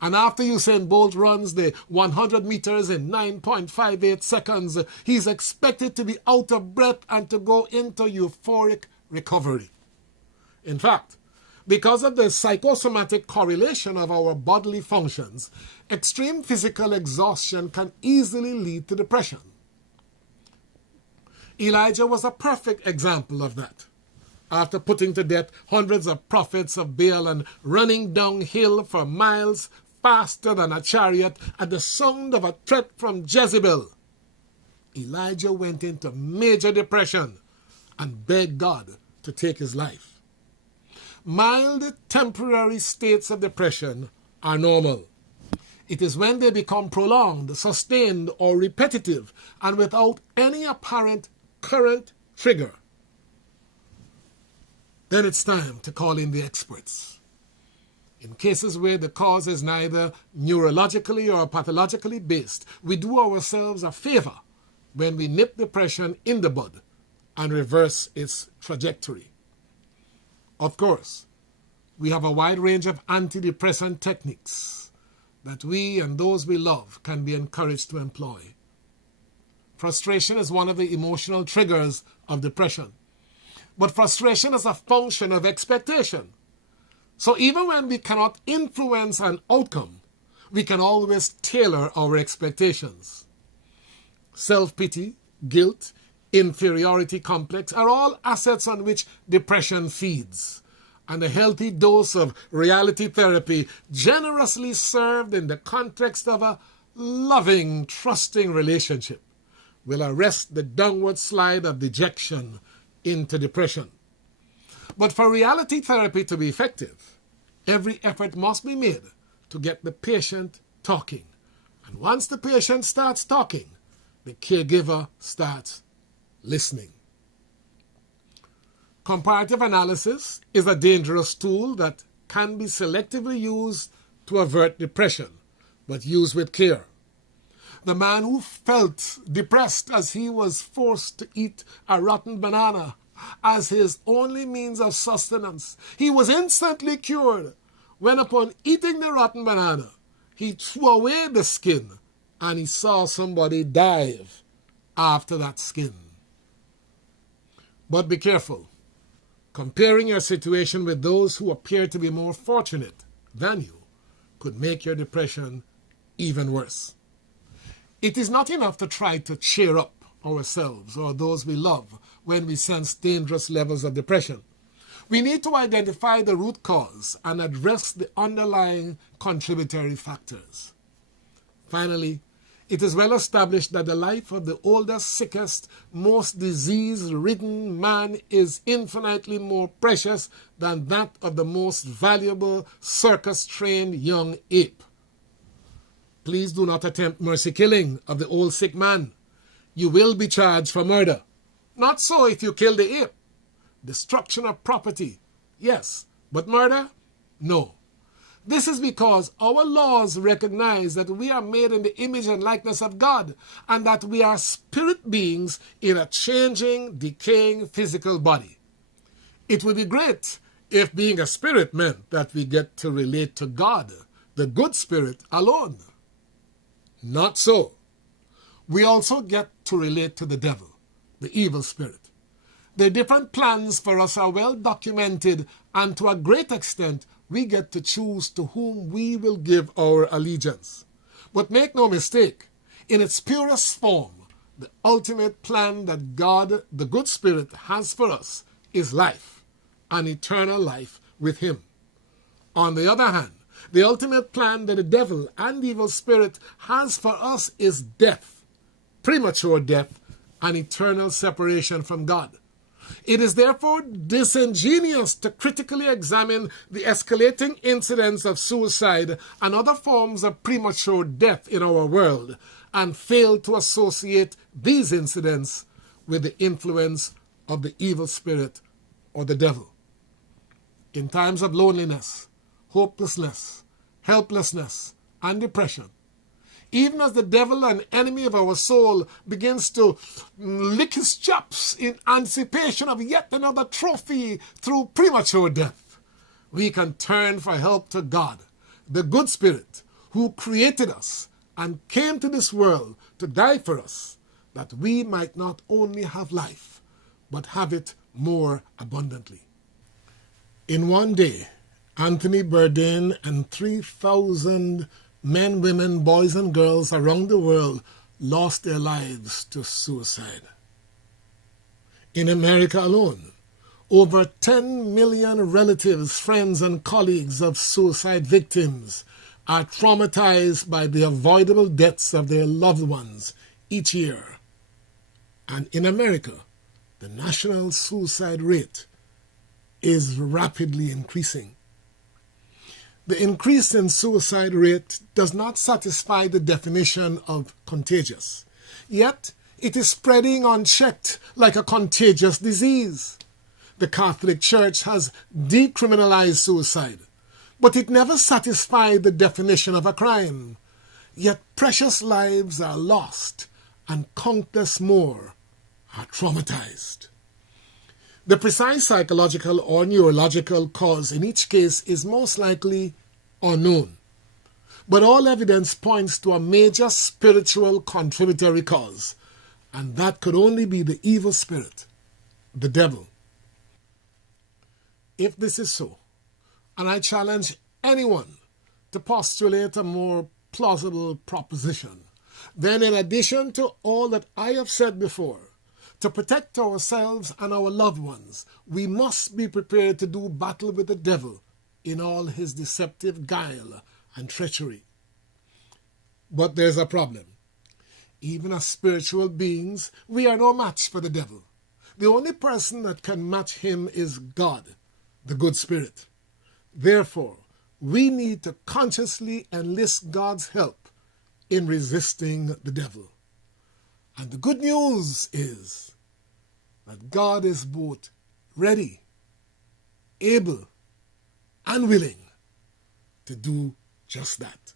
And after Usain Bolt runs the 100 meters in 9.58 seconds, he's expected to be out of breath and to go into euphoric recovery. In fact, because of the psychosomatic correlation of our bodily functions, extreme physical exhaustion can easily lead to depression. Elijah was a perfect example of that. After putting to death hundreds of prophets of Baal and running downhill for miles faster than a chariot at the sound of a threat from Jezebel, Elijah went into major depression and begged God to take his life. Mild temporary states of depression are normal. It is when they become prolonged, sustained, or repetitive, and without any apparent current trigger, then it's time to call in the experts. In cases where the cause is neither neurologically or pathologically based, we do ourselves a favor when we nip depression in the bud and reverse its trajectory. Of course, we have a wide range of antidepressant techniques that we and those we love can be encouraged to employ. Frustration is one of the emotional triggers of depression. But frustration is a function of expectation. So even when we cannot influence an outcome, we can always tailor our expectations. Self-pity, guilt, inferiority complex are all assets on which depression feeds. And a healthy dose of reality therapy, generously served in the context of a loving, trusting relationship, will arrest the downward slide of dejection into depression. But for reality therapy to be effective, every effort must be made to get the patient talking. And once the patient starts talking, the caregiver starts listening. Comparative analysis is a dangerous tool that can be selectively used to avert depression, but used with care. The man who felt depressed as he was forced to eat a rotten banana as his only means of sustenance, he was instantly cured when, upon eating the rotten banana, he threw away the skin and he saw somebody dive after that skin. But be careful. Comparing your situation with those who appear to be more fortunate than you could make your depression even worse. It is not enough to try to cheer up ourselves or those we love when we sense dangerous levels of depression. We need to identify the root cause and address the underlying contributory factors. Finally, it is well established that the life of the oldest, sickest, most disease-ridden man is infinitely more precious than that of the most valuable circus-trained young ape. Please do not attempt mercy killing of the old sick man. You will be charged for murder. Not so if you kill the ape. Destruction of property, yes, but murder? No. This is because our laws recognize that we are made in the image and likeness of God and that we are spirit beings in a changing, decaying physical body. It would be great if being a spirit meant that we get to relate to God, the good spirit, alone. Not so. We also get to relate to the devil, the evil spirit. The different plans for us are well documented, and to a great extent, we get to choose to whom we will give our allegiance. But make no mistake, in its purest form, the ultimate plan that God, the good spirit, has for us is life, an eternal life with him. On the other hand, the ultimate plan that the devil and evil spirit has for us is death, premature death, and eternal separation from God. It is therefore disingenuous to critically examine the escalating incidence of suicide and other forms of premature death in our world and fail to associate these incidents with the influence of the evil spirit or the devil. In times of loneliness, hopelessness, helplessness, and depression, Even as the devil, an enemy of our soul, begins to lick his chops in anticipation of yet another trophy through premature death, we can turn for help to God, the good Spirit, who created us and came to this world to die for us, that we might not only have life, but have it more abundantly. In one day, Anthony Bourdain and 3,000 men, women, boys and girls around the world lost their lives to suicide. In America alone, over 10 million relatives, friends and colleagues of suicide victims are traumatized by the avoidable deaths of their loved ones each year. And in America, the national suicide rate is rapidly increasing. The increase in suicide rate does not satisfy the definition of contagious. Yet, it is spreading unchecked like a contagious disease. The Catholic Church has decriminalized suicide, but it never satisfied the definition of a crime. Yet precious lives are lost and countless more are traumatized. The precise psychological or neurological cause in each case is most likely unknown, but all evidence points to a major spiritual contributory cause, and that could only be the evil spirit, the devil. If this is so, and I challenge anyone to postulate a more plausible proposition, then in addition to all that I have said before, to protect ourselves and our loved ones, we must be prepared to do battle with the devil in all his deceptive guile and treachery. But there's a problem. Even as spiritual beings, we are no match for the devil. The only person that can match him is God, the good Spirit. Therefore, we need to consciously enlist God's help in resisting the devil. And the good news is that God is both ready, able, and willing to do just that.